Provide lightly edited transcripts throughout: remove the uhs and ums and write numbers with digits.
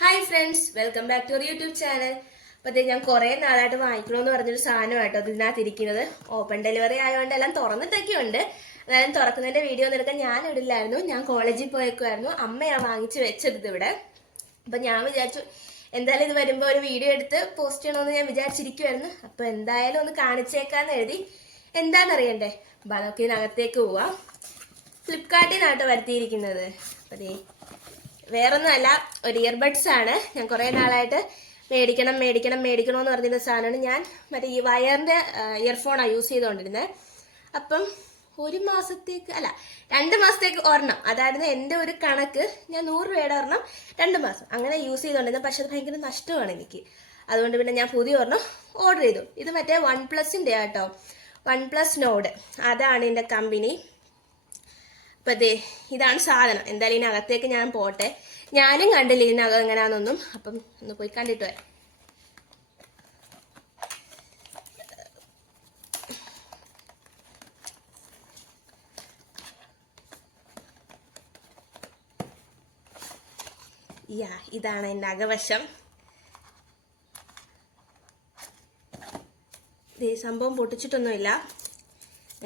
Hi friends, welcome back to our YouTube channel. അപ്പോൾ ഞാൻ കുറേ നാളായിട്ട് വാങ്ങിക്കണമെന്ന് പറഞ്ഞൊരു സാധനമായിട്ടോ ഇതിനകത്ത് ഇരിക്കുന്നത്. ഓപ്പൺ ഡെലിവറി ആയതുകൊണ്ട് എല്ലാം തുറന്നിട്ടൊക്കെ ഉണ്ട്. അതായത് തുറക്കുന്നതിന്റെ വീഡിയോ ഒന്നും എടുക്കാൻ ഞാൻ ഇടില്ലായിരുന്നു. ഞാൻ കോളേജിൽ പോയേക്കുമായിരുന്നു. അമ്മയാണ് വാങ്ങിച്ച് വെച്ചത് ഇവിടെ. അപ്പം ഞാൻ വിചാരിച്ചു എന്തായാലും ഇത് വരുമ്പോൾ ഒരു വീഡിയോ എടുത്ത് പോസ്റ്റ് ചെയ്യണമെന്ന് ഞാൻ വിചാരിച്ചിരിക്കുമായിരുന്നു. അപ്പോൾ എന്തായാലും ഒന്ന് കാണിച്ചേക്കാന്ന് എഴുതി. എന്താണെന്നറിയണ്ടേ? അപ്പോൾ അതൊക്കെ ഇതിനകത്തേക്ക് പോവാം. ഫ്ലിപ്കാർട്ടിൽ നിന്നാട്ടോ വരുത്തിയിരിക്കുന്നത്. അപ്പോൾ വേറൊന്നുമല്ല, ഒരു ഇയർബഡ്സ് ആണ്. ഞാൻ കുറേ നാളായിട്ട് മേടിക്കണമെന്ന് പറഞ്ഞിരുന്ന സാധനമാണ്. ഞാൻ മറ്റേ ഈ വയറിൻ്റെ ഇയർഫോണാണ് യൂസ് ചെയ്തുകൊണ്ടിരുന്നത്. അപ്പം 1 മാസത്തേക്ക് അല്ല 2 മാസത്തേക്ക് ഒരെണ്ണം, അതായിരുന്നു എൻ്റെ ഒരു കണക്ക്. ഞാൻ 100 രൂപയുടെ ഒരെണ്ണം 2 മാസം അങ്ങനെ യൂസ് ചെയ്തുകൊണ്ടിരുന്നത്. പക്ഷെ അത് ഭയങ്കര നഷ്ടമാണ് എനിക്ക്. അതുകൊണ്ട് പിന്നെ ഞാൻ പുതിയ ഒരെണ്ണം ഓർഡർ ചെയ്തു. ഇത് മറ്റേ OnePlusൻ്റെ ആട്ടോ, OnePlus Nord. അതാണ് എൻ്റെ കമ്പനി. അപ്പം ഇതാണ് സാധനം. എന്തായാലും ഇതിനകത്തേക്ക് ഞാൻ പോട്ടെ. ഞാനും കണ്ടില്ല ഇതിനകം എങ്ങനെയാണെന്നൊന്നും. അപ്പം ഒന്ന് പോയി കണ്ടിട്ട് വരാം. ഇതാണ് എൻ്റെ അകവശം. ഈ സംഭവം പൊട്ടിച്ചിട്ടൊന്നുമില്ല.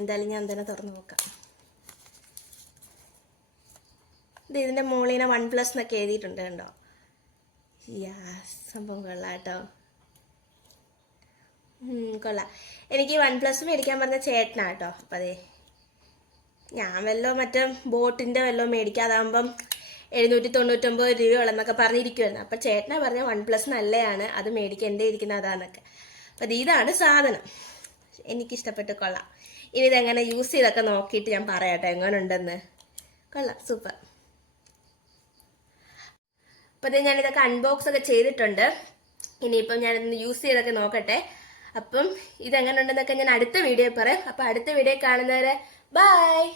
എന്തായാലും ഞാൻ തന്നെ തുറന്നു നോക്കാം. ഇതിൻ്റെ മുകളിൽ OnePlus എന്നൊക്കെ എഴുതിയിട്ടുണ്ട്, കണ്ടോ? സംഭവം കൊള്ളാം കേട്ടോ, കൊള്ളാം. എനിക്ക് OnePlus മേടിക്കാൻ പറഞ്ഞ ചേട്ടനാട്ടോ. അപ്പം ഞാൻ വല്ലോ മറ്റേ ബോട്ടിൻ്റെ വല്ലോ മേടിക്കാതാകുമ്പം 799 രൂപയുള്ളെന്നൊക്കെ പറഞ്ഞിരിക്കുമായിരുന്നു. അപ്പം ചേട്ടനാ പറഞ്ഞ OnePlus നല്ലതാണ്, അത് മേടിക്കാൻ എൻ്റെ ഇരിക്കുന്ന അതാന്നൊക്കെ. അപ്പം ഇതാണ് സാധനം. എനിക്കിഷ്ടപ്പെട്ട് കൊള്ളാം. ഇനി ഇതെങ്ങനെ യൂസ് ചെയ്തൊക്കെ നോക്കിയിട്ട് ഞാൻ പറയാട്ടോ എങ്ങനെ ഉണ്ടെന്ന്. കൊള്ളാം, സൂപ്പർ. അപ്പോൾ ഞാനിതൊക്കെ അൺബോക്സ് ഒക്കെ ചെയ്തിട്ടുണ്ട്. ഇനിയിപ്പം ഞാനിന്ന് യൂസ് ചെയ്തൊക്കെ നോക്കട്ടെ. അപ്പം ഇതെങ്ങനെ ഉണ്ടെന്നൊക്കെ ഞാൻ അടുത്ത വീഡിയോ പറയാം. അപ്പം അടുത്ത വീഡിയോ കാണുന്നവരെ ബൈ.